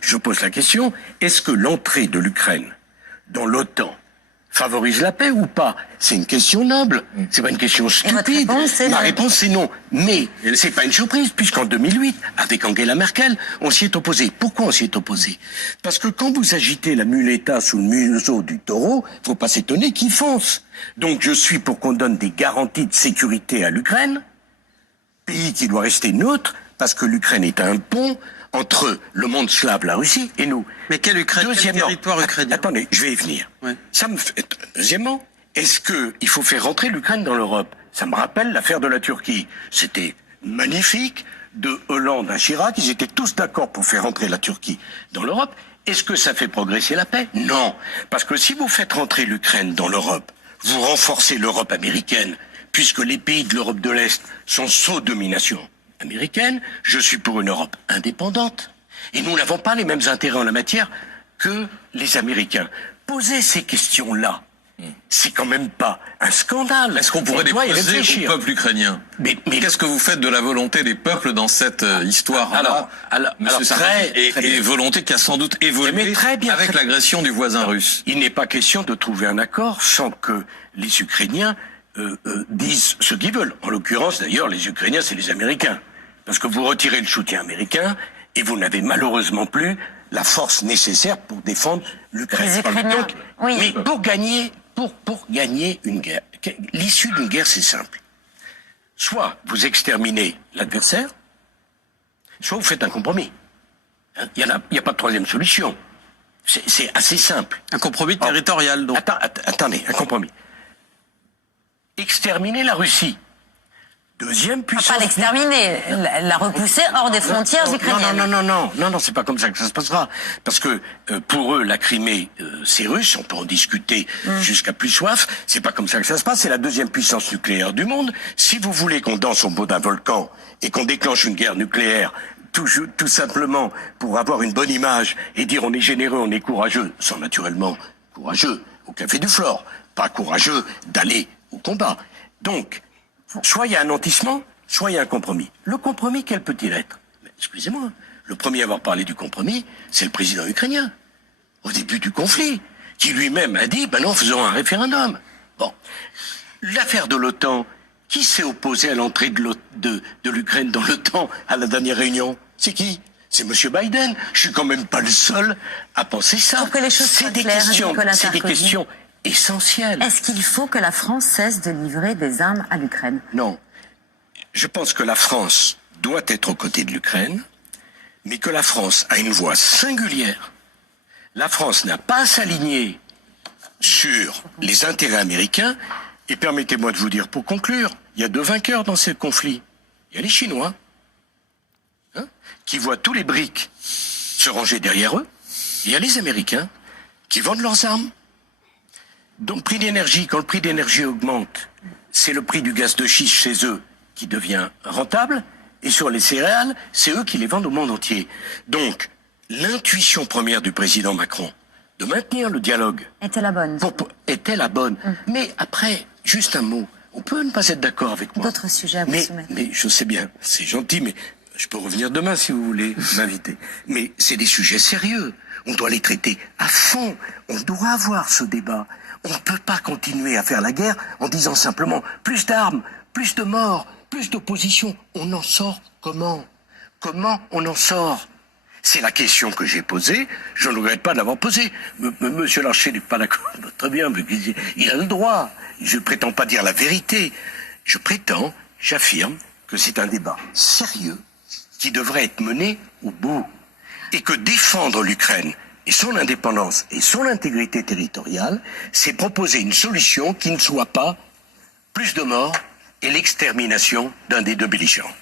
Je pose la question, est-ce que l'entrée de l'Ukraine dans l'OTAN favorise la paix ou pas? C'est une question noble, c'est pas une question stupide. Ma réponse c'est non. Mais c'est pas une surprise, puisqu'en 2008, avec Angela Merkel, on s'y est opposé. Pourquoi on s'y est opposé? Parce que quand vous agitez la muleta sous le museau du taureau, faut pas s'étonner qu'il fonce. Donc je suis pour qu'on donne des garanties de sécurité à l'Ukraine, pays qui doit rester neutre, parce que l'Ukraine est un pont entre le monde slave, la Russie, et nous. Mais quelle Ukraine? Quel territoire ukrainien? Attendez, je vais y venir. Ouais. Ça me fait... Deuxièmement, est-ce qu'il faut faire rentrer l'Ukraine dans l'Europe? Ça me rappelle l'affaire de la Turquie. C'était magnifique, de Hollande à Chirac, ils étaient tous d'accord pour faire rentrer la Turquie dans l'Europe. Est-ce que ça fait progresser la paix? Non. Parce que si vous faites rentrer l'Ukraine dans l'Europe, vous renforcez l'Europe américaine, puisque les pays de l'Europe de l'Est sont sous domination américaine. Je suis pour une Europe indépendante. Et nous n'avons pas les mêmes intérêts en la matière que les Américains. Poser ces questions-là, c'est quand même pas un scandale. Est-ce qu'on pourrait les poser au peuple ukrainien? Mais qu'est-ce que vous faites de la volonté des peuples dans cette histoire-là, Monsieur Sarkozy, et volonté qui a sans doute évolué avec l'agression du voisin russe? Il n'est pas question de trouver un accord sans que les Ukrainiens disent ce qu'ils veulent. En l'occurrence, d'ailleurs, les Ukrainiens, c'est les Américains. Parce que vous retirez le soutien américain et vous n'avez malheureusement plus la force nécessaire pour défendre l'Ukraine. Donc, oui. Mais pour gagner une guerre, l'issue d'une guerre, c'est simple. Soit vous exterminez l'adversaire, soit vous faites un compromis. Il n'y a pas de troisième solution. C'est assez simple. Un compromis territorial, donc. Attendez, un compromis. Exterminer la Russie. Deuxième puissance. Pas l'exterminer, la repousser hors des frontières ukrainiennes. Non, c'est pas comme ça que ça se passera. Parce que pour eux, la Crimée, c'est russe, on peut en discuter jusqu'à plus soif. C'est pas comme ça que ça se passe. C'est la deuxième puissance nucléaire du monde. Si vous voulez qu'on danse au bout d'un volcan et qu'on déclenche une guerre nucléaire, tout simplement pour avoir une bonne image et dire on est généreux, on est courageux, sans naturellement courageux au café du Flore, pas courageux d'aller au combat. Donc, soit il y a un nantissement, soit il y a un compromis. Le compromis, quel peut-il être? Excusez-moi, le premier à avoir parlé du compromis, c'est le président ukrainien, au début du conflit, qui lui-même a dit, ben non, faisons un référendum. Bon, l'affaire de l'OTAN, qui s'est opposé à l'entrée de l'Ukraine dans l'OTAN à la dernière réunion? C'est qui? C'est M. Biden. Je suis quand même pas le seul à penser ça. Pour que les choses soient claires, Nicolas Sarkozy, c'est des questions essentielles. Est-ce qu'il faut que la France cesse de livrer des armes à l'Ukraine? Non. Je pense que la France doit être aux côtés de l'Ukraine, mais que la France a une voix singulière. La France n'a pas à s'aligner sur les intérêts américains. Et permettez-moi de vous dire, pour conclure, il y a deux vainqueurs dans ce conflit. Il y a les Chinois, qui voient tous les BRICS se ranger derrière eux. Et il y a les Américains, qui vendent leurs armes. Donc, prix d'énergie, quand le prix d'énergie augmente, c'est le prix du gaz de schiste chez eux qui devient rentable, et sur les céréales, c'est eux qui les vendent au monde entier. Donc, l'intuition première du président Macron de maintenir le dialogue était la bonne. Était la bonne. Mais après, juste un mot, on peut ne pas être d'accord avec moi. D'autres sujets à vous soumettre. Mais je sais bien, c'est gentil, mais je peux revenir demain si vous voulez m'inviter. Mais c'est des sujets sérieux. On doit les traiter à fond. On doit avoir ce débat. On ne peut pas continuer à faire la guerre en disant simplement plus d'armes, plus de morts, plus d'opposition. On en sort comment? Comment on en sort? C'est la question que j'ai posée. Je ne regrette pas de l'avoir posée. Monsieur Larcher n'est pas d'accord. Très bien, mais il a le droit. Je ne prétends pas dire la vérité. J'affirme que c'est un débat sérieux qui devrait être mené au bout. Et que défendre l'Ukraine et son indépendance et son intégrité territoriale, c'est proposer une solution qui ne soit pas plus de morts et l'extermination d'un des deux belligérants.